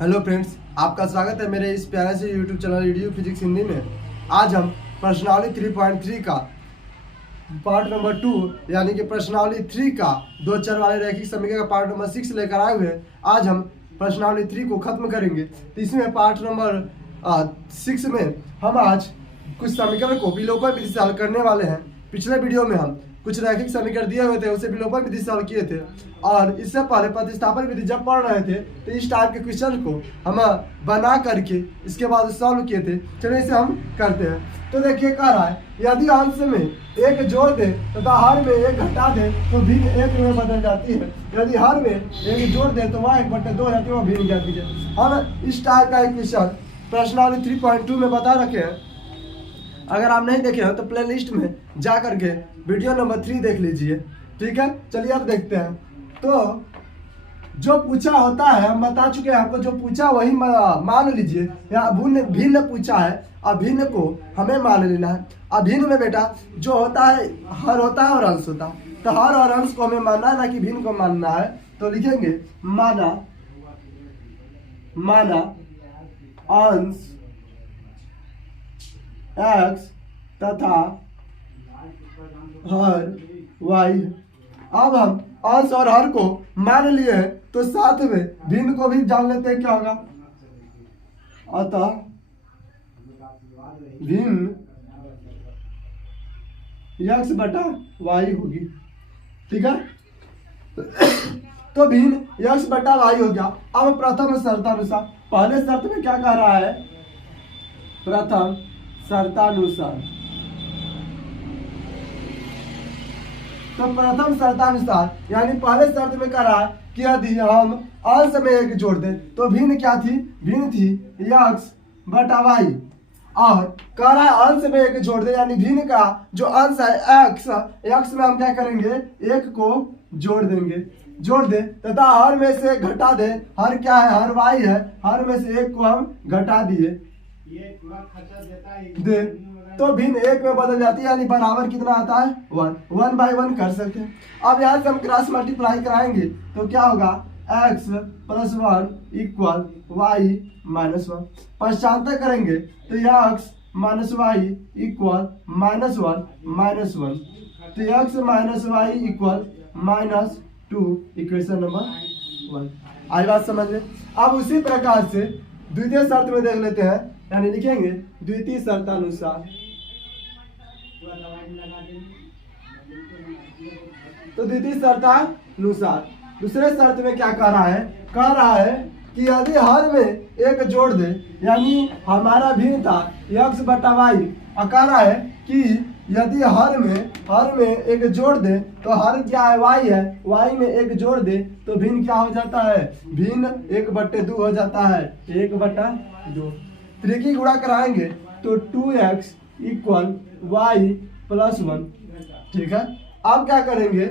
Hello friends, आपका स्वागत है मेरे इस प्यारे से YouTube channel EDU physics Hindi में। आज हम प्रश्नावली 3.3 का पार्ट नंबर 2 यानी कि प्रश्नावली 3 का दो चर वाले रैखिक समीकरण का पार्ट नंबर 6 लेकर आए हुए हैं। आज हम प्रश्नावली 3 को खत्म करेंगे। तो इसमें पार्ट नंबर 6 में हम आज कुछ समीकरण को विलोपन विधि से हल करने वाले हैं। पिछले वीडियो में हम कुछ रैखिक समीकरण दिए हुए थे, उसे विलोपन विधि से हल किए थे और इससे पहले प्रतिस्थापन विधि जब पढ़ रहे थे तो इस टाइप के क्वेश्चन को हम बना करके इसके बाद सॉल्व किए थे। चलिए इसे हम करते हैं। तो देखिए कह रहा है यदि अंश में एक जोड़ दे तथा हर में एक घटा दे तो भिन्न एक में बदल जाती है। यदि हर में एक जोड़ दे तो वह 1/2 जाती है, वह भिन्न जाती है। हम इस टाइप का एक क्वेश्चन प्रश्नावली 3.2 में बता रखे हैं। अगर आप नहीं देखे हो तो प्ले लिस्ट में जा करके वीडियो नंबर 3 देख लीजिए। ठीक है, चलिए अब देखते हैं। तो जो पूछा होता है हम बता चुके हैं आपको, जो पूछा वही मान लीजिए। यहाँ भिन्न पूछा है, अभिन्न को हमें मान लेना है। अभिन्न में बेटा जो होता है हर होता है और अंश होता है, तो हर और अंश को हमें मानना है, ना कि भिन्न को मानना है। तो लिखेंगे माना अंश x तथा हर y। अब हम अंश और हर को मान लिए हैं तो साथ में भिन्न को भी जान लेते हैं क्या होगा। अतः भिन्न x बटा y होगी। ठीक है, तो भिन्न x बटा y हो गया। अब प्रथम शर्तानुसार, पहले शर्त में क्या कह रहा है, प्रथम शर्तानुसार। तो प्रथम शर्तानुसार यानी पहले शर्त में कह रहा है कि यदि हम अंश में एक जोड़ दें तो भिन्न क्या थी, भिन्न थी x बटा y। और कह रहा है अंश में एक जोड़ दे यानी भिन्न का जो अंश है x में हम क्या करेंगे, एक को जोड़ देंगे, जोड़ दे तथा हर में से घटा दे। हर क्या है, हर y है, हर में से एक को हम घटा दिए दे तो भिन्न एक में बदल जाती है, यानी बराबर कितना आता है 1/1 कर सकते हैं। अब यहाँ से हम क्रॉस मल्टीप्लाई कराएंगे तो क्या होगा, x + 1 = y - 1। पश्चांतर करेंगे तो x - y = -1 तो x - y = -2, इक्वेशन नंबर 1। आई बात समझ में। अब उसी प्रकार से द्वितीय शर्त में देख लेते हैं, यानी लिखेंगे द्वितीय शर्तानुसार। तो द्वितीय शर्तानुसार दूसरे शर्त में क्या कह रहा है कि यदि हर में एक जोड़ दे, यानी हमारा भिन्न था x बटा y। कह रहा है कि यदि हर में एक जोड़ दे तो हर क्या है, y है, y में एक जोड़ दे तो भिन्न क्या हो जाता है, भिन्न 1/2 हो जाता है, 1/2। त्रिकी गुणा कराएंगे तो 2x = y + 1। ठीक है, अब क्या करेंगे,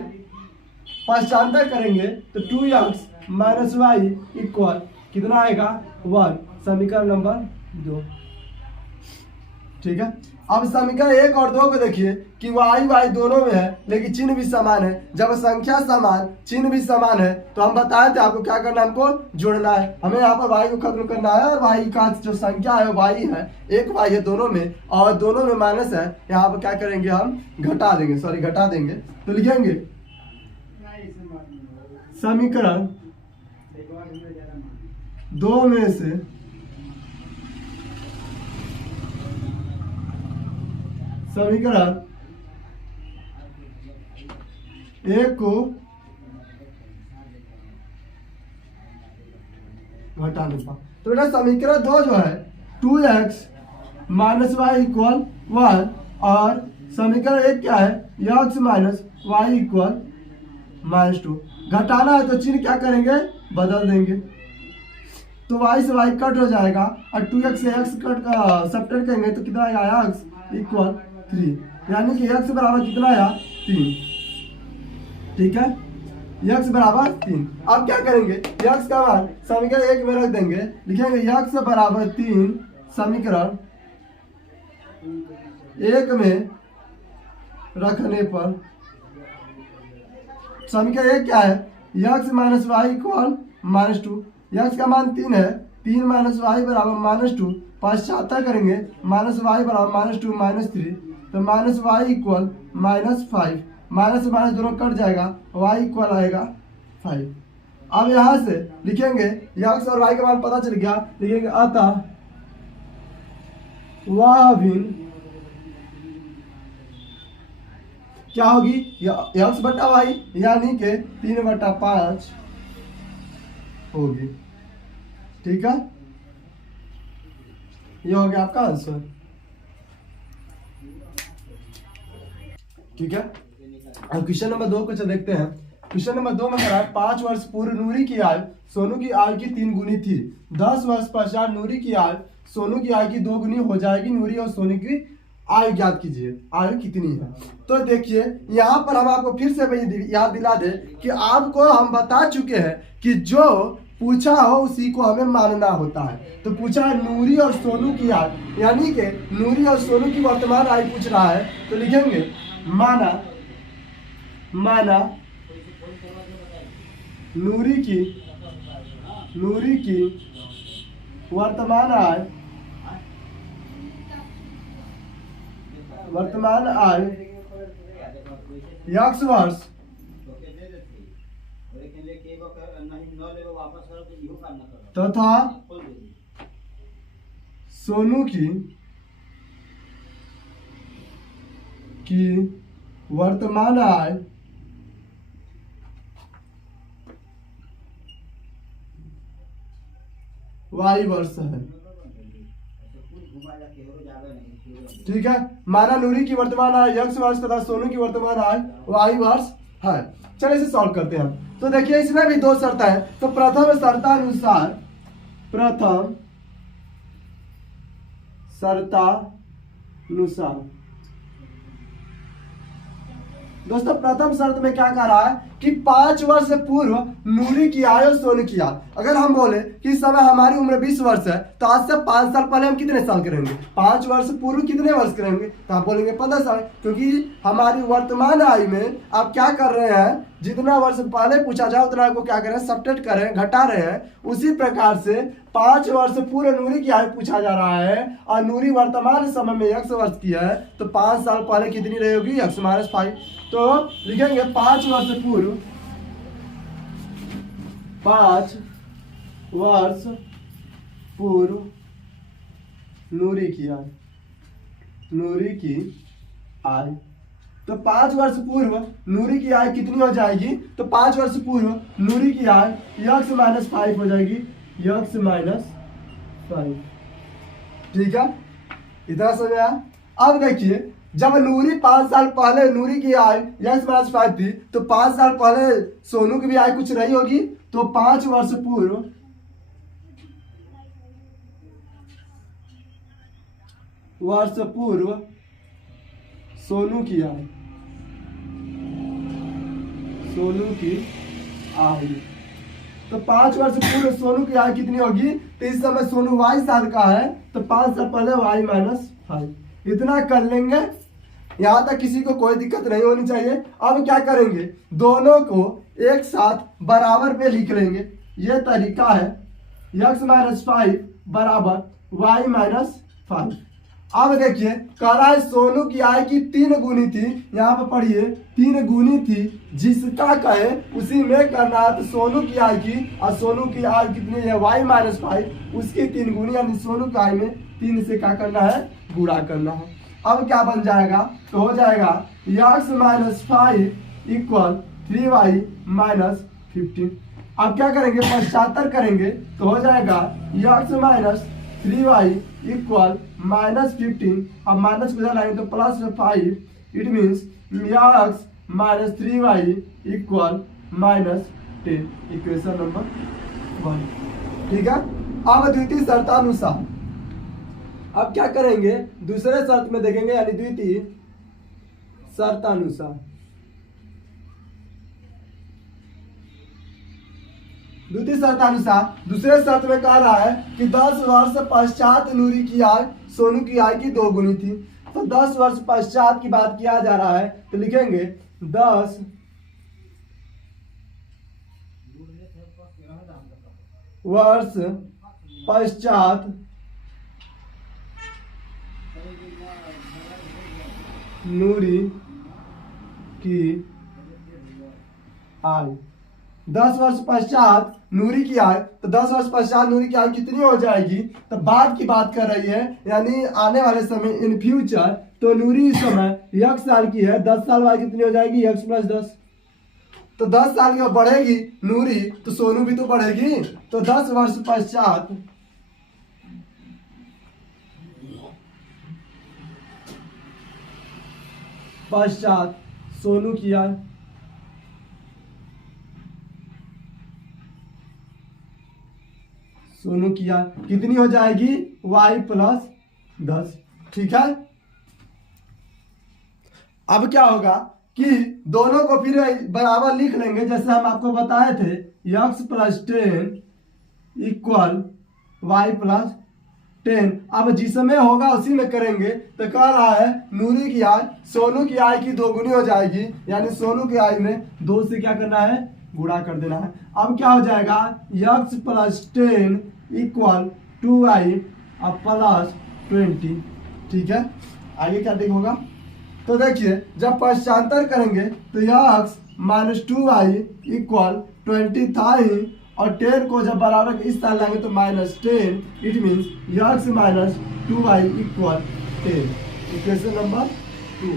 पश्चांतर करेंगे तो 2x - y = कितना आएगा, 1, समीकरण नंबर 2। ठीक है, अब समीकरण 1 और 2 को देखिए कि y दोनों में है लेकिन चिन्ह भी समान है। जब संख्या समान चिन्ह भी समान है तो हम बताए थे आपको क्या करना है, हमको जोड़ना है। हमें यहाँ पर y को खत्म करना है और y का जो संख्या है y है, एक y है दोनों में और दोनों में माइनस है। यहाँ पर क्या करेंगे, हम घटा देंगे। तो लिखेंगे समीकरण 2 में से समीकरण 1 को घटाने पर, तो बेटा समीकरण 2 जो है 2x - y = 1 और समीकरण 1 क्या है, x - y = -2। घटाना है तो चिन्ह क्या करेंगे, बदल देंगे। तो y से y कट हो जाएगा और 2x से x कट का सब्ट्रैक्ट करेंगे तो कितना आएगा, x = 3, यानी कि x बराबर कितना आया, 3। ठीक है, x बराबर 3। अब क्या करेंगे, x का मान समीकरण 1 में रख देंगे, लिखेंगे x बराबर 3 समीकरण 1 में रखने पर समीकरण 1 क्या है, x - y = -2। x का मान 3 है, 3 माइनस वाई बराबर -2, 75 करेंगे -y बराबर -2 -3, तो -y इक्वल -5, माइनस से माइनस दोनों कट जाएगा, y इक्वल आएगा 5। अब यहाँ से लिखेंगे x और y का मान पता चल गया, लिखेंगे अतः वह भिन्न क्या होगी, x बटा y यानी कि 3/5 होगी। ठीक है, ये हो गया आपका आंसर। ठीक है, अब क्वेश्चन नंबर 2 को देखते हैं। क्वेश्चन नंबर 2 में कह रहा है 5 वर्ष पूर्व नूरी की आयु सोनू की आयु की 3 गुनी थी। 10 वर्ष पश्चात नूरी की आयु सोनू की आयु की 2 गुनी हो जाएगी। नूरी और सोनू की आयु ज्ञात कीजिए, आयु कितनी है। तो देखिए यहाँ पर हम आपको फिर से याद दिला दे कि आपको हम बता चुके हैं कि जो पूछा हो उसी को हमें मानना होता है। तो पूछा है नूरी और सोनू की आयु, यानी कि नूरी और सोनू की वर्तमान आयु पूछ रहा है, तो लिखेंगे माना नूरी की वर्तमान आयु x वर्ष तथा सोनू की वर्तमान आयु y वर्ष है। ठीक है, माना नूरी की वर्तमान आयु x वर्ष तथा सोनू की वर्तमान आयु y वर्ष है। चलिए इसे सॉल्व करते हैं। तो देखिए इसमें भी 2 शर्त है। तो प्रथम शर्तानुसार दोस्तों प्रथम शर्त में क्या कह रहा है कि 5 वर्ष पूर्व नूरी की आयु सोनू की आयु। अगर हम बोले कि इस समय हमारी उम्र 20 वर्ष है, तो आज से 5 साल पहले हम कितने साल करेंगे, 5 वर्ष पूर्व कितने वर्ष करेंगे, तो आप बोलेंगे 15 साल, क्योंकि हमारी वर्तमान आयु में आप क्या कर रहे हैं, जितना वर्ष पहले पूछा जाए उतना को क्या करें, सब्ट्रैक्ट कर रहे हैं, घटा रहे हैं। उसी प्रकार से 5 वर्ष पूर्व नूरी की आयु पूछा जा रहा है और नूरी वर्तमान समय में x वर्ष की है, तो 5 साल पहले कितनी रहेगी, x - 5। तो लिखेंगे 5 वर्ष पूर्व नूरी की आयु। तो 5 वर्ष पूर्व नूरी की आयु कितनी हो जाएगी, तो 5 वर्ष पूर्व नूरी की आयु x - 5 हो जाएगी, x - 5। ठीक है, इतना समझ आया। अब देखिए जब नूरी 5 साल पहले नूरी की आयु x - 5 थी, तो 5 साल पहले सोनू की भी आयु कुछ रही होगी। तो 5 वर्ष पूर्व सोनू की आयु, तो 5 वर्ष पूर्व सोनू की आयु कितनी होगी, तो इस समय सोनू y साल का है, तो 5 साल पहले y - 5। इतना कर लेंगे, यहाँ तक किसी को कोई दिक्कत नहीं होनी चाहिए। अब क्या करेंगे, दोनों को एक साथ बराबर पे लिख लेंगे, ये तरीका है। x - 5 बराबर y - 5। अब देखिए कह रहा है सोनू की आय की 3 गुनी थी, यहाँ पे पढ़िए 3 गुनी थी, जिसका कहे उसी में करना है। तो सोनू की आय की और सोनू की आय कितनी है, y - 5, उसकी 3 गुनी, यानी सोनू की आय में 3 से क्या करना है, गुणा करना है। अब क्या बन जाएगा, तो हो जाएगा x - 5 इक्वल 3y - 15। अब क्या करेंगे, 75 करेंगे, तो हो जाएगा x - 3y इक्वल -15। अब माइनस को लाएंगे तो +5, it means x - 3y equal -10। Equation number 1। ठीक है, अब द्वितीय शर्तानुसार अब क्या करेंगे, दूसरे शर्त में देखेंगे, यानी द्वितीय शर्तानुसार। दूसरे शर्त में कह रहा है कि 10 वर्ष पश्चात नूरी की आयु सोनू की आयु की 2 गुनी थी। तो 10 वर्ष पश्चात की बात किया जा रहा है, तो लिखेंगे 10 वर्ष पश्चात नूरी की आयु। 10 वर्ष पश्चात नूरी की आयु, तो 10 वर्ष पश्चात नूरी की आयु कितनी हो जाएगी? तो बाद की बात कर रही है, यानी आने वाले समय, इन फ्यूचर। तो नूरी इस समय 1 साल की है, 10 साल बाद कितनी हो जाएगी? x + 10। तो 10 साल की बढ़ेगी नूरी, तो सोनू भी तो बढ़ेगी। तो 10 वर्ष पश्चात सोनू की आयु, सोनू की आयु कितनी हो जाएगी? y + 10। ठीक है। अब क्या होगा कि दोनों को फिर बराबर लिख लेंगे, जैसे हम आपको बताए थे, x + 10 = y + 10। अब जिसमें होगा उसी में करेंगे। तो कह रहा है नूरी की आय सोनू की आय की 2 गुनी हो जाएगी, यानी सोनू की आय में 2 से क्या करना है? गुणा कर देना है। अब क्या हो जाएगा? x + 10 = 2y + 20। ठीक है। आगे क्या होगा? तो देखिए, जब पश्चांतर करेंगे तो x - 2y = 20 था ही, और 10 को जब बराबर इस तरह लाएंगे तो -10, it means x - 2y = 10। Equation number 2।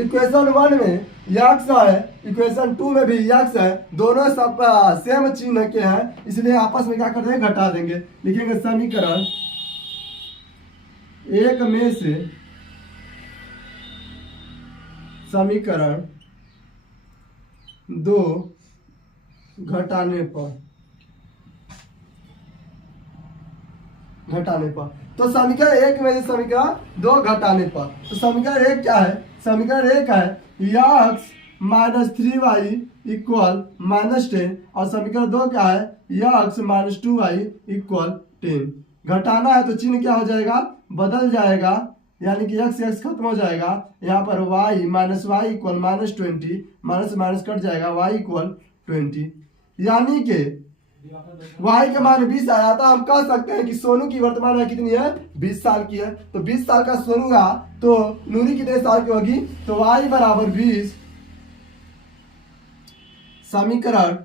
Equation 1 में x है, इक्वेशन 2 में भी x है, दोनों सब सेम चिन्ह के हैं, इसलिए आपस में क्या कर देंगे? घटा देंगे। लिखेंगे समीकरण 1 में से समीकरण 2 घटाने पर तो समीकरण 1 में से समीकरण 2 घटाने पर, तो समीकरण 1 क्या है? समीकरण 1 है x - 3y = -10, और समीकरण 2 क्या है? x - 2y = 10। घटाना है तो चिन्ह क्या हो जाएगा? बदल जाएगा, यानी कि x खत्म हो जाएगा। यहाँ पर y - y = -20, माइनस कट जाएगा, y = 20, यानी कि y का मान 20 आया था। हम कह सकते हैं कि सोनू की वर्तमान आयु कितनी है? 20 साल की है। तो 20 साल का सोनू का, तो नूरी कितने साल की होगी? तो y = 20। समीकरण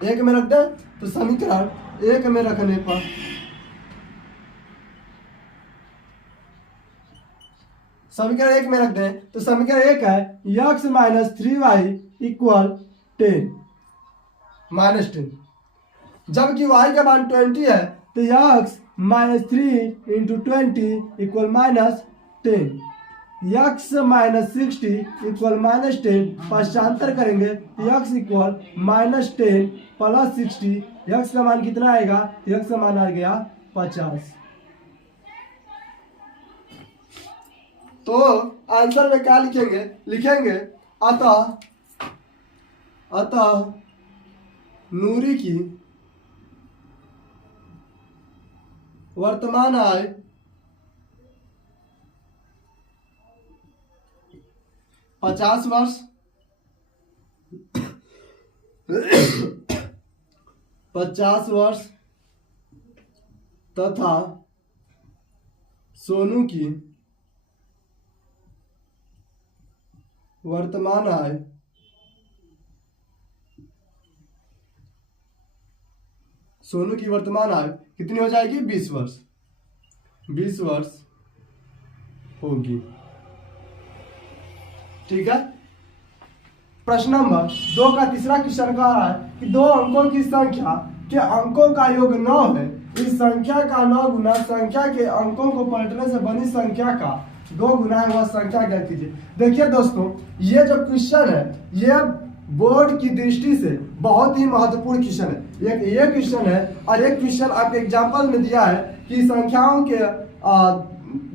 1 में रख दे, तो समीकरण 1 में रखने पर समीकरण 1 में रख दें, तो समीकरण 1 है x - 3y = 10 -10। जबकि y का मान 20 है, तो x - 3 × 20 = -10। x - 60 = -10, पश्चांतर करेंगे तो x = -10 + 60। x का मान कितना आएगा? x का मान आ गया 50। तो आंसर में क्या लिखेंगे? अतः नूरी की वर्तमान आयु 50 वर्ष 50 वर्ष तथा सोनू की वर्तमान आयु कितनी हो जाएगी? 20 वर्ष 20 वर्ष होगी। ठीक है। प्रश्न नंबर 2 का तीसरा क्वेश्चन कह रहा है कि 2 अंकों की संख्या के अंकों का योग 9 है। इस संख्या का 9 गुना संख्या के अंकों को पलटने से बनी संख्या का 2 गुना है, वह संख्या ज्ञात कीजिए। देखिए दोस्तों, ये जो क्वेश्चन है, ये बोर्ड की दृष्टि से बहुत ही महत्वपूर्ण क्वेश्चन है। एक ये क्वेश्चन है, और एक क्वेश्चन आपके एग्जाम्पल में दिया है कि संख्याओं के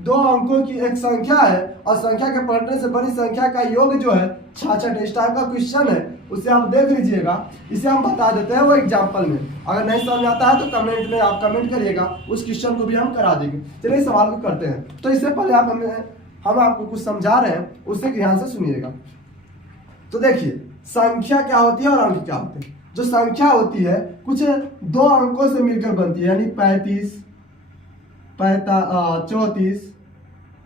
2 अंकों की एक संख्या है और संख्या के पलटने से बनी संख्या का योग जो है 66। इस टाइप का क्वेश्चन है, उसे आप देख लीजिएगा। इसे हम बता देते हैं वो एग्जाम्पल में। अगर नहीं समझ आता है तो कमेंट में आप कमेंट करिएगा, उस क्वेश्चन को भी हम करा देंगे। चलिए सवाल को करते हैं। तो इससे पहले हम आपको कुछ समझा रहे हैं, उससे ध्यान से सुनिएगा। तो देखिए, संख्या क्या होती है और अंक क्या होते हैं। जो संख्या होती है कुछ दो अंकों से मिलकर बनती है, यानी 35, 34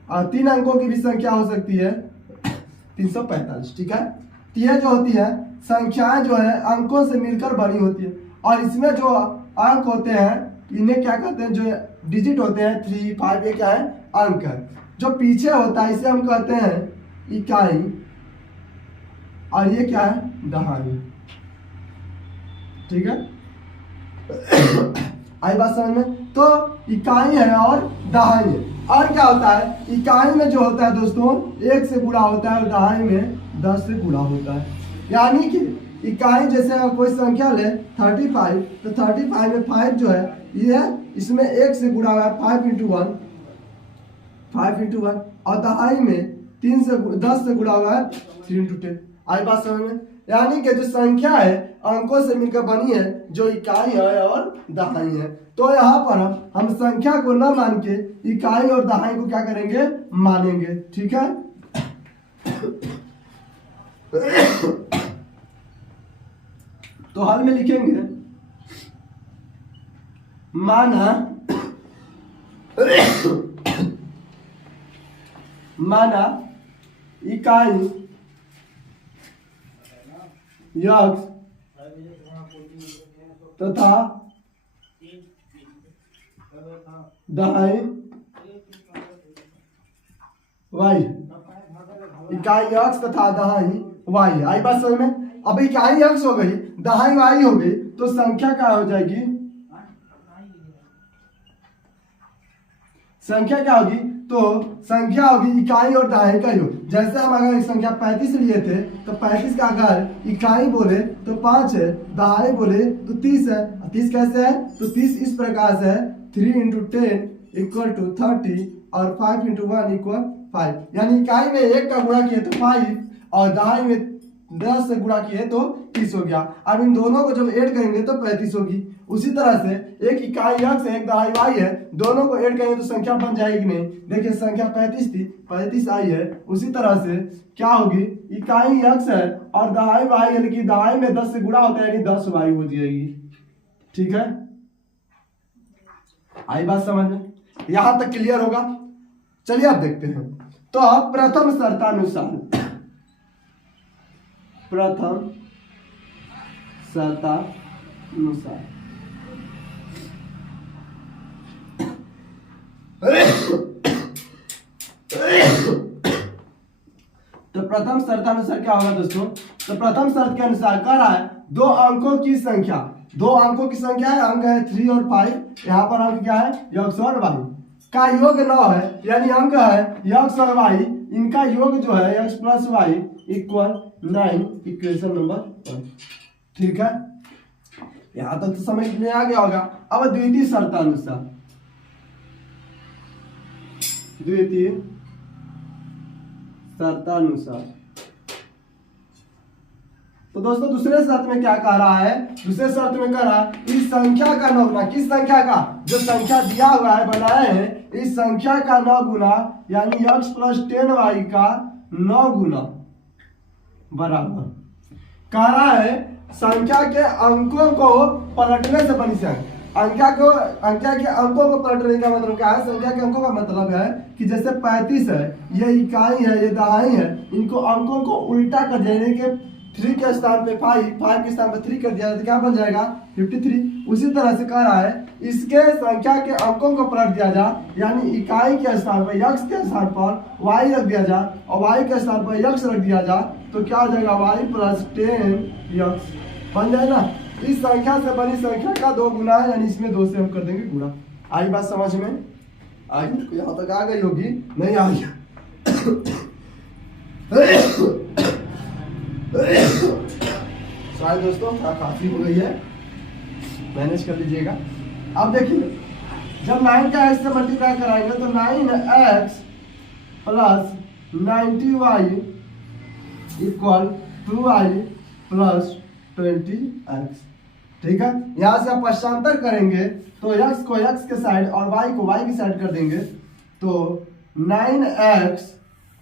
और 3 अंकों की भी संख्या हो सकती है 345। ठीक है, तो ये जो होती है संख्याएं जो है अंकों से मिलकर बनी होती है, और इसमें जो अंक होते हैं इन्हें क्या कहते हैं, जो डिजिट होते हैं 3, 5, ये क्या है, अंक है। जो पीछे होता है इसे हम कहते हैं इकाई, और ये क्या है, दहाई। ठीक है, आई बात समझ में। तो इकाई है और दहाई है। और क्या होता है, इकाई में जो होता है दोस्तों 1 से गुणा होता है और दहाई में 10 से गुणा होता है। यानी कि इकाई जैसे अगर कोई संख्या ले 35, तो 35 में 5 जो है ये इसमें 1 से गुणा हुआ है 5 × 1, 5 × 1, और दहाई में 10 से गुणा हुआ है 3 × 10। आई बात समझ में। यानी कि जो संख्या है अंकों से मिलकर बनी है, जो इकाई है और दहाई है। तो यहाँ पर हम संख्या को न मान के इकाई और दहाई को क्या करेंगे, मानेंगे। ठीक है, तो हल में लिखेंगे माना इकाई यक्स तथा दहाई वाई। इकाई यक्स तथा दहाई वाई। आई बात समझ में। अब इकाई यक्स हो गई, दहाई वाई हो गई, तो संख्या क्या हो जाएगी, संख्या क्या होगी, तो संख्या होगी इकाई और दहाई का योग। जैसे हम अगर संख्या 35 लिए थे तो 35 का अगर इकाई बोले तो 5 है, दहाई बोले तो 30 है। 30 कैसे है, तो 30 इस प्रकार से है 3 × 10 = 30 और 5 × 1 = 5। यानी इकाई में 1 का गुणा किए तो 5 और दहाई में 10 से गुणा किए तो 30 हो गया। अब इन दोनों को जब ऐड करेंगे तो 35 होगी। उसी तरह से एक इकाई यक्स है, एक दहाई वाई है, दोनों को ऐड करेंगे तो संख्या बन जाएगी नहीं। देखिए संख्या 35 थी, 35 आई है। उसी तरह से क्या होगी, इकाई यक्स है और दहाई वाई, यानी कि दहाई में 10 से गुणा होता है, यानी 10 वाई हो जाएगी। ठीक है, आई बात समझ में, यहां तक क्लियर होगा। चलिए आप देखते हैं। तो अब प्रथम शर्तानुसार तो प्रथम शर्तानुसार क्या होगा दोस्तों, तो प्रथम शर्त के अनुसार कह रहा है 2 अंकों की संख्या, 2 अंकों की संख्या है, अंक है 3 और 5। यहाँ पर अंक क्या है, यक्स और वाई का योग 9 है, यानी अंक है यक्स और वाई, इनका योग जो है यक्स + वाई = 9, इक्वेशन नंबर 1। ठीक है, यहां तक तो समझ में आ गया होगा। अब द्वितीय शर्तानुसार, तो दोस्तों दूसरे शर्त में क्या कह रहा है, दूसरे शर्त में कह रहा है इस संख्या का 9 गुना, किस संख्या का, जो संख्या दिया हुआ है बनाए हैं, इस संख्या का 9 गुना, यानी x + 10y का 9 गुना बराबर। कह रहा है संख्या के अंकों को पलटने से बनी संख्या के अंकों को पलटने का मतलब क्या है, संख्या के अंकों का मतलब है कि जैसे 35 है, ये इकाई है, ये दहाई है, इनको अंकों को उल्टा कर देने के 3 के स्थान पे 5, 5 के स्थान पे 3 कर दिया तो क्या बन जाएगा 53। उसी तरह से कह रहा है इसके संख्या के अंकों को पलट दिया जा, यानी इकाई के स्थान पर x के स्थान पर y रख दिया जा और y के स्थान पर x रख दिया जा, तो क्या हो जाएगा y + 10x बन जाए ना। इस संख्या से बनी संख्या का 2 गुना है, यानी इसमें 2 से हम कर देंगे गुणा। आई बात समझ में, आई यहाँ तक आ गई होगी, नहीं आ गई शायद दोस्तों काफी हो गई है, मैनेज कर लीजिएगा। अब देखिए जब 9 का x से मल्टीप्लाई कराएंगे तो 9x + 90y = 2y + 20x। ठीक है, यहां से आप पश्चांतर करेंगे तो x को x के साइड और y को y की साइड कर देंगे, तो 9x -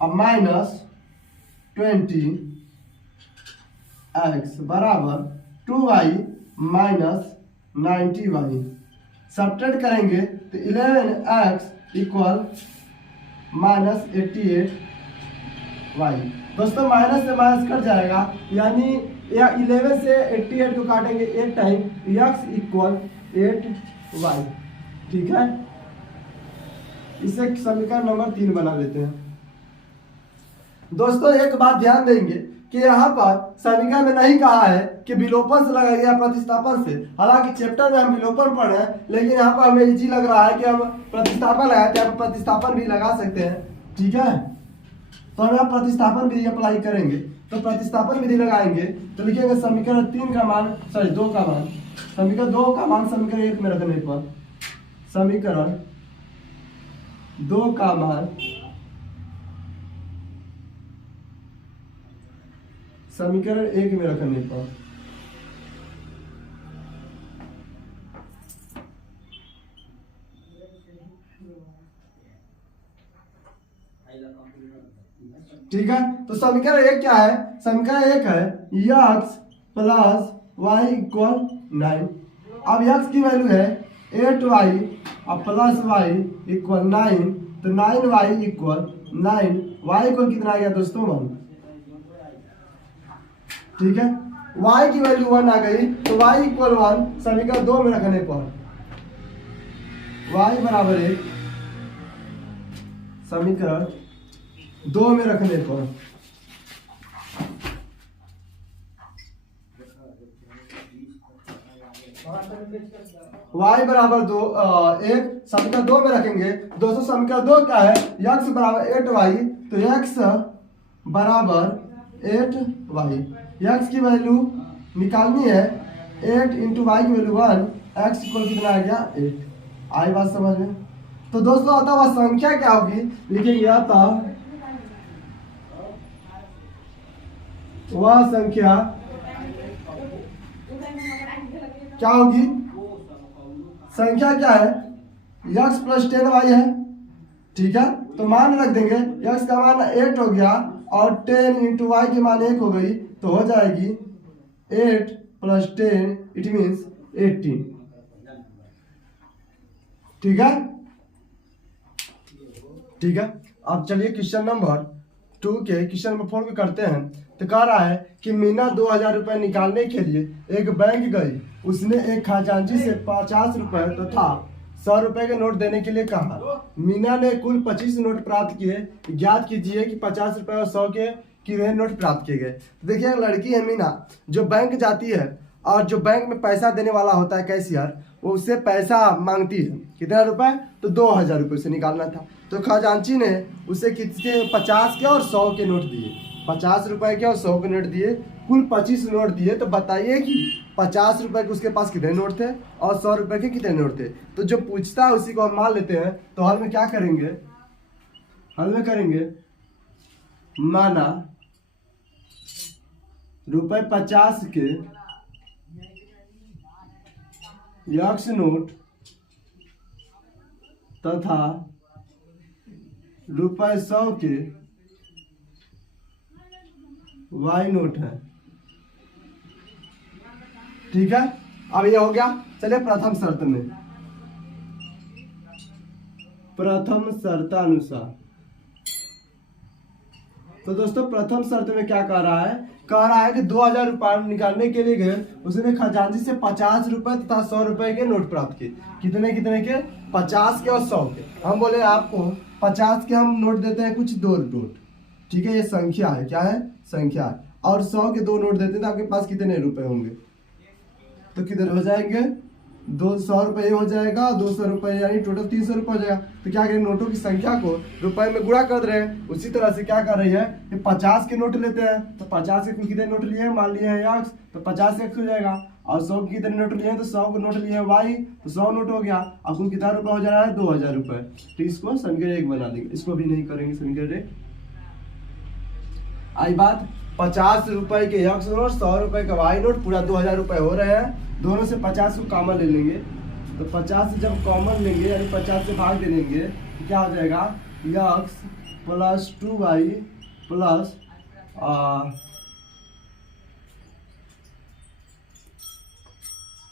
20 एक्स बराबर 2y माइनस 90y। सब्ट्रैक्ट करेंगे तो 11x इक्वल माइनस 88y। दोस्तों माइनस से माइनस कट जाएगा, यानी 11 से 88 को काटेंगे एक टाइम, x इक्वल 8y। ठीक है, इसे समीकरण नंबर 3 बना लेते हैं। दोस्तों एक बात ध्यान देंगे कि यहाँ पर समीकरण में नहीं कहा है कि विलोपन से लगाइए या प्रतिस्थापन से। हालांकि चैप्टर में हम विलोपन पढ़ रहे हैं, लेकिन यहाँ पर हमें इजी लग रहा है कि हम प्रतिस्थापन लगाए, तो हम प्रतिस्थापन भी लगा सकते हैं। ठीक है, तो हम यहाँ प्रतिस्थापन विधि अप्लाई करेंगे। तो प्रतिस्थापन विधि लगाएंगे तो लिखेंगे समीकरण 3 का मान, सॉरी 2 का मान, समीकरण 2 का मान समीकरण 1 में रखने पर समीकरण 2 का मान समीकरण 1 में रखने पर ठीक है। तो समीकरण 1 क्या है? समीकरण 1 है x प्लस वाई इक्वल 9। अब x की वैल्यू है 8y और प्लस वाई इक्वल 9, तो 9y इक्वल 9, y इक्वल कितना आ गया दोस्तों? 1। ठीक है, y की वैल्यू 1 आ गई, तो y इक्वल 1 समीकरण 2 में रखने पर y बराबर 1 समीकरण 2 में रखने पर y बराबर 2 1 समीकरण 2 में रखेंगे। दोस्तों समीकरण 2 क्या है? x बराबर 8y, तो x बराबर 8y। x की वैल्यू निकालनी है, 8 इंटू वाई की वैल्यू 1, x इक्वल कितना आ गया? 8। आई बात समझ में? तो दोस्तों अतः वह संख्या क्या होगी? लिखेंगे अतः वह संख्या क्या होगी? संख्या क्या है? x प्लस 10y है। ठीक है, तो मान रख देंगे, x का मान 8 हो गया और 10 इंटू वाई की मान 1 हो गई, तो हो जाएगी 8 प्लस 10 इट मीन्स 18। ठीक है, ठीक है। अब चलिए क्वेश्चन नंबर 2 के क्वेश्चन नंबर 4 को करते हैं। तो कह रहा है कि मीना 2000 रुपए निकालने के लिए एक बैंक गई। उसने एक खजांची से 50 रुपए तथा 100 रुपए के नोट देने के लिए कहा। मीना ने कुल 25 नोट प्राप्त किए। ज्ञात कीजिए कि 50 रुपए और 100 के कितने नोट प्राप्त किए गए। तो देखिए एक लड़की है मीना, जो बैंक जाती है और जो बैंक में पैसा देने वाला होता है कैशियर, वो उससे पैसा मांगती है। कितना रुपए? तो 2000 रुपये से निकालना था। तो खजांची ने उसे कितने 50 के और 100 के नोट दिए। 50 रुपए के और 100 के नोट दिए, कुल 25 नोट दिए। तो बताइए कि 50 रुपए के उसके पास कितने नोट थे और 100 रुपए के कितने नोट थे। तो जो पूछता है उसी को हम मान लेते हैं। तो हल में क्या करेंगे? हल में करेंगे माना रुपए 50 के x नोट तथा रुपए 100 के y नोट है। ठीक है, अब ये हो गया। चलिए प्रथम शर्त में, प्रथम शर्तानुसार। तो दोस्तों प्रथम शर्त में क्या कह रहा है? कह रहा है कि 2000 रुपये निकालने के लिए गए, उसने खजांची से 50 रुपए तथा 100 रुपए के नोट प्राप्त किए। कितने कितने के? 50 के और 100 के। हम बोले आपको 50 के हम नोट देते हैं कुछ 2 नोट। ठीक है, ये संख्या है। क्या है? संख्या है। और 100 के 2 नोट देते हैं, तो आपके पास कितने रुपए होंगे? तो कितने हो जाएंगे? 200 रुपये हो जाएगा, 200 रुपये, यानी टोटल 300 रुपये हो जाएगा। तो क्या करें? नोटों की संख्या को रुपए में गुणा कर रहे हैं। उसी तरह से क्या कर रही है कि 50 के नोट लेते हैं, तो 50 के कितने नोट लिए हैं? मान लिए हैं x, तो 50 x हो जाएगा। और 100 के कितने नोट लिए हैं? तो 100 के नोट लिए हैं y, तो 100 नोट हो गया। अब कुल कितना रुपया हो जा रहा है? 2000 रुपये। तो इसको समीकरण 1 बना देंगे। इसको भी नहीं करेंगे समीकरण 1। आई बात? 50 रुपए के x नोट, 100 रुपए का y नोट, पूरा 2000 रुपये हो रहे हैं। दोनों से 50 को कॉमन ले लेंगे। तो 50 से जब कॉमन लेंगे, यानी 50 से भाग दे देंगे, तो क्या हो जाएगा? x प्लस 2y प्लस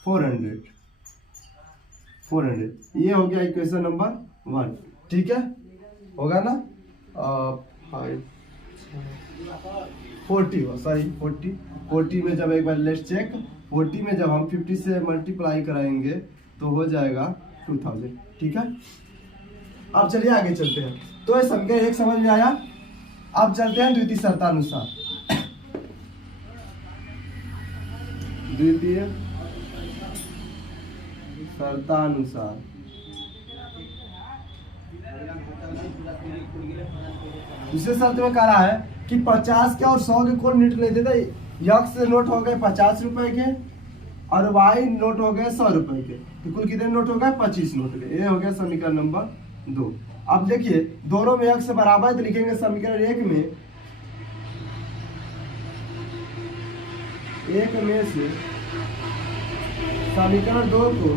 400 ये हो गया इक्वेशन नंबर 1। ठीक है, होगा ना। 40 में जब एक बार लेट्स चेक, 40 में जब हम 50 से मल्टीप्लाई कराएंगे तो हो जाएगा 2000। ठीक है, अब चलिए आगे चलते हैं। तो ये समीकरण 1 समझ में आया। अब चलते हैं द्वितीय शर्तानुसार। द्वितीय शर्तानुसार दूसरे शर्त में कह रहा है कि 50 के और 100 के कोण नोट लेते थे। यक्स नोट हो गए 50 रुपए के और वाई नोट हो गए 100 रुपए के, तो कुल कितने नोट हो गए? 25 नोट के। ये हो गया समीकरण नंबर 2। अब देखिए दोनों में यक्स बराबर है तो लिखेंगे समीकरण 1 में से समीकरण 2 को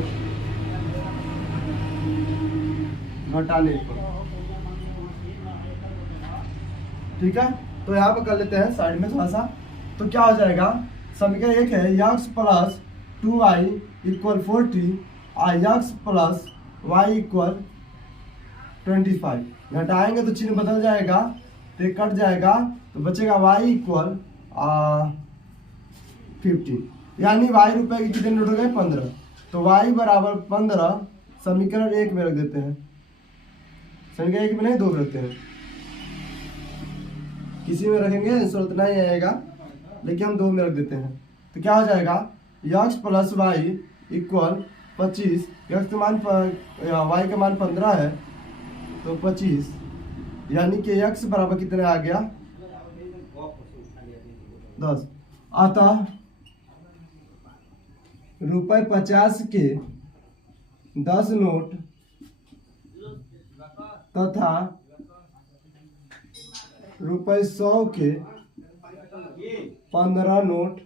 घटाने पर। ठीक है, तो यहाँ पर कर लेते हैं साइड में थोड़ा सा। तो क्या हो जाएगा, समीकरण 1 है यक्स प्लस 2y इक्वल 40 और यक्स प्लस y इक्वल 25। घटाएंगे तो चिन्ह बदल जाएगा, तो ये कट जाएगा, तो बचेगा y इक्वल 15, यानी y रुपए के कितने नोट हो गए? 15। तो y बराबर 15 समीकरण 1 में रख देते हैं। समीकरण 1 में नहीं 2 में रखते हैं, किसी में रखेंगे जरूरत नहीं आएगा, लेकिन हम 2 में रख देते हैं। तो क्या हो जाएगा, x plus y equal 25। X का मान वाई का मान 15 है तो 25, यानी कि यक्स बराबर कितने आ गया? 10। अतः रुपए 50 के 10 नोट तथा रुपए 100 के 15 नोट।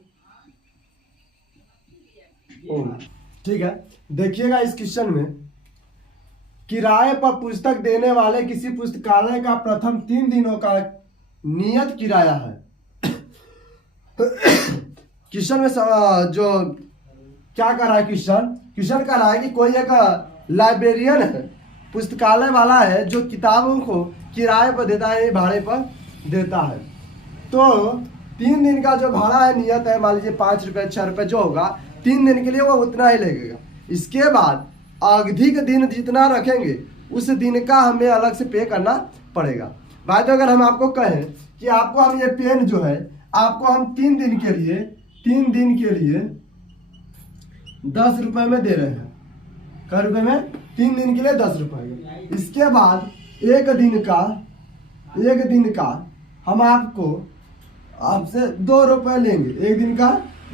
ठीक है, देखिएगा इस क्वेश्चन में किराए पर पुस्तक देने वाले किसी पुस्तकालय का प्रथम 3 दिनों का नियत किराया है। क्वेश्चन में जो क्या कर रहा है, क्वेश्चन कर रहा है कि कोई एक लाइब्रेरियन है, पुस्तकालय वाला है, जो किताबों को किराए पर देता है, भाड़े पर देता है। तो 3 दिन का जो भाड़ा है नियत है, मान लीजिए 5 रुपए 6 रुपए जो होगा, 3 दिन के लिए वो उतना ही लगेगा। इसके बाद अधिक दिन जितना रखेंगे उस दिन का हमें अलग से पे करना पड़ेगा। भाई तो अगर हम आपको कहें कि आपको हम ये पेन जो है आपको हम 3 दिन के लिए 10 रुपए में दे रहे हैं। कै रुपए में? 3 दिन के लिए 10 रुपए। इसके बाद एक दिन का हम आपसे 2 रुपए लेंगे, एक दिन का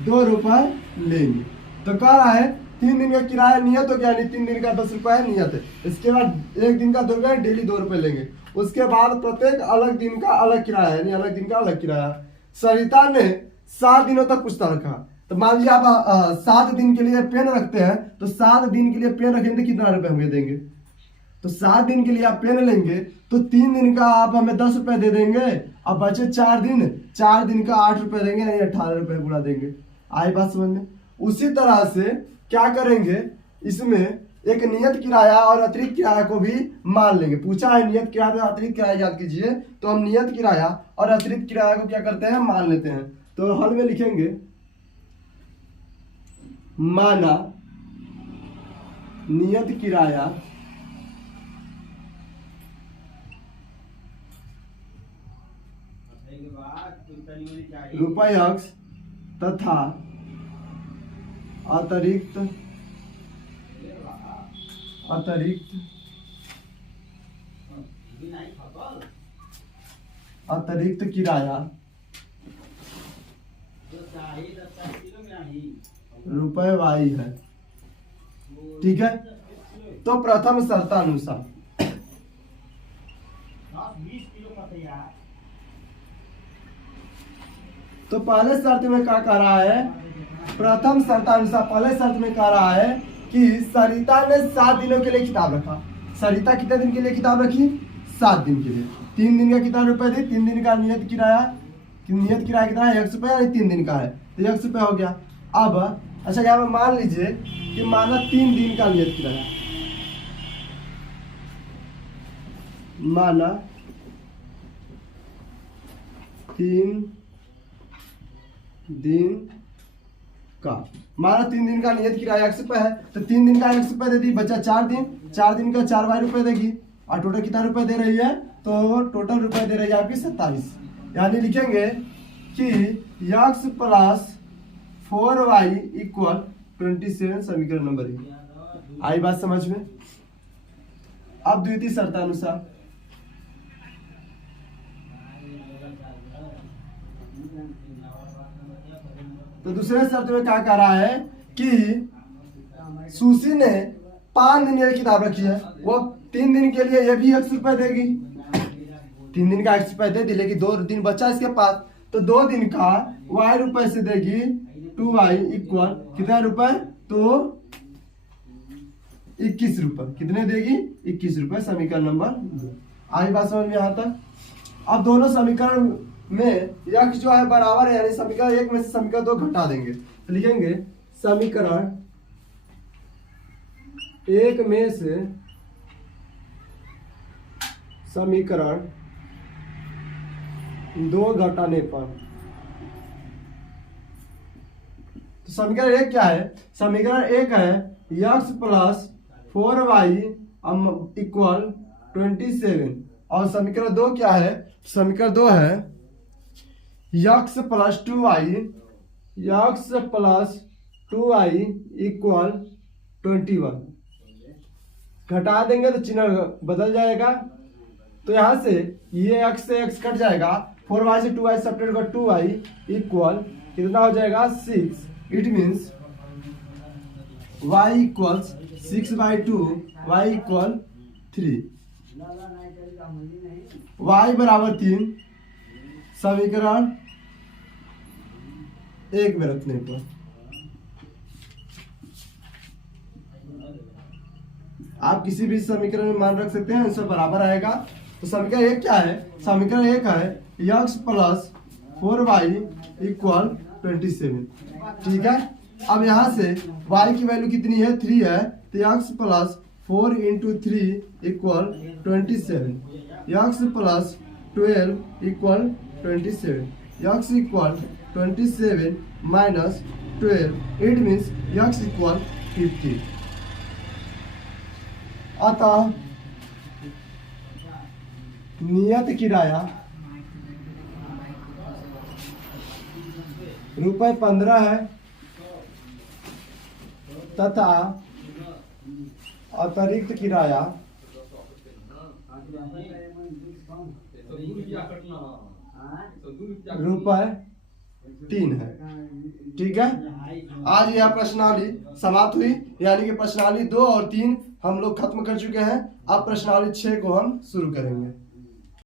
2 रुपए लेंगे। तो कह रहा है 3 दिन का किराया नियत हो गया, यानी 3 दिन का 10 रुपए नियत है। इसके बाद एक दिन का 2 रुपए, डेली 2 रुपए लेंगे। उसके बाद प्रत्येक अलग दिन का अलग किराया, यानी अलग दिन का अलग किराया। सरिता ने 7 दिनों तक पुस्तक रखा। तो मान लीजिए आप 7 दिन के लिए पेन रखते हैं, तो 7 दिन के लिए पेन रखेंगे कितना रुपए हमें देंगे? तो 7 दिन के लिए आप पेन लेंगे तो 3 दिन का आप हमें 10 रुपए दे देंगे, अब बचे 4 दिन का 8 रुपए देंगे, नहीं 18 रुपए पूरा देंगे। आई बात समझ में? उसी तरह से क्या करेंगे, इसमें एक नियत किराया और अतिरिक्त किराया को भी मान लेंगे। पूछा है नियत किराया और अतिरिक्त किराया, याद कीजिए। तो हम नियत किराया और अतिरिक्त किराया को क्या करते हैं, मान लेते हैं। तो हल में लिखेंगे माना नियत किराया रुपये अक्ष तथा अतिरिक्त किराया रुपये वाई है। ठीक है, तो प्रथम शर्तानुसार तो पहले शर्त में क्या कह रहा है, प्रथम शर्तानुसार पहले शर्त में कह रहा है कि सरिता ने 7 दिनों के लिए किताब रखा। सरिता कितने दिन के लिए किताब रखी? 7 दिन के लिए। 3 दिन का कितना रुपए दी? 3 दिन का नियत किराया कितना है? 1 रुपया, यानी 3 दिन का है तो 1 रुपया हो गया। अब अच्छा यहाँ पे मान लीजिए कि माना 3 दिन का नियत किराया, माना 3 दिन का, माना 3 दिन का नियत किराया 100 रुपये है, तो 3 दिन का 100 रुपये दे दी, बचा 4 दिन, 4 दिन का 4 रुपये देगी, और टोटल कितना रुपए दे रही है, तो टोटल रुपए दे रही है आपकी 27। यानी लिखेंगे कि x प्लस 4y इक्वल 27 समीकरण नंबर 1। आई बात समझ में। अब द्वितीय शर्तानुसार, तो दूसरे शर्त में क्या कह रहा है कि सुशी ने 5 दिन की किताब रखी है, वो 3 दिन के लिए ये भी 100 रुपये देगी, 3 दिन का 100 रुपये दे दी, लेकिन 2 दिन बचा इसके पास, तो 2 दिन का y रुपए से देगी 2y इक्वल कितना रुपए, तो 21 रुपए। कितने देगी, 21 रुपए, समीकरण नंबर 2। आई बात समझ में यहाँ तक। अब दोनों समीकरण में x जो है बराबर है, यानी समीकरण 1 में से समीकरण 2 घटा देंगे, तो लिखेंगे समीकरण 1 में से समीकरण 2 घटाने पर, तो समीकरण 1 क्या है, समीकरण 1 है x प्लस 4y इक्वल 27, और समीकरण 2 क्या है, समीकरण 2 है x प्लस 2y इक्वल 21। घटा देंगे तो चिन्ह बदल जाएगा, तो यहां से ये x से x कट जाएगा, 4y से 2y सब्ट्रैक्ट कर 2y इक्वल कितना हो जाएगा 6। It means y equals 6/2, y equal 3, y बराबर 3 समीकरण 1 में रखने पर। आप किसी भी समीकरण में मान रख सकते हैं, आंसर बराबर आएगा। तो समीकरण 1 क्या है, समीकरण 1 है x प्लस 4y इक्वल 27। ठीक है, अब यहाँ से y की वैल्यू कितनी है, 3 है, तो x plus 4 into 3 equal 27, x plus 12 equal 27, x equal 27 minus 12, it means x equal 50। अतः नियत किराया ₹15 है तथा अतिरिक्त किराया ₹3 है। ठीक है, आज यह प्रश्नावली समाप्त हुई, यानी कि प्रश्नावली 2 और 3 हम लोग खत्म कर चुके हैं। अब प्रश्नावली 6 को हम शुरू करेंगे।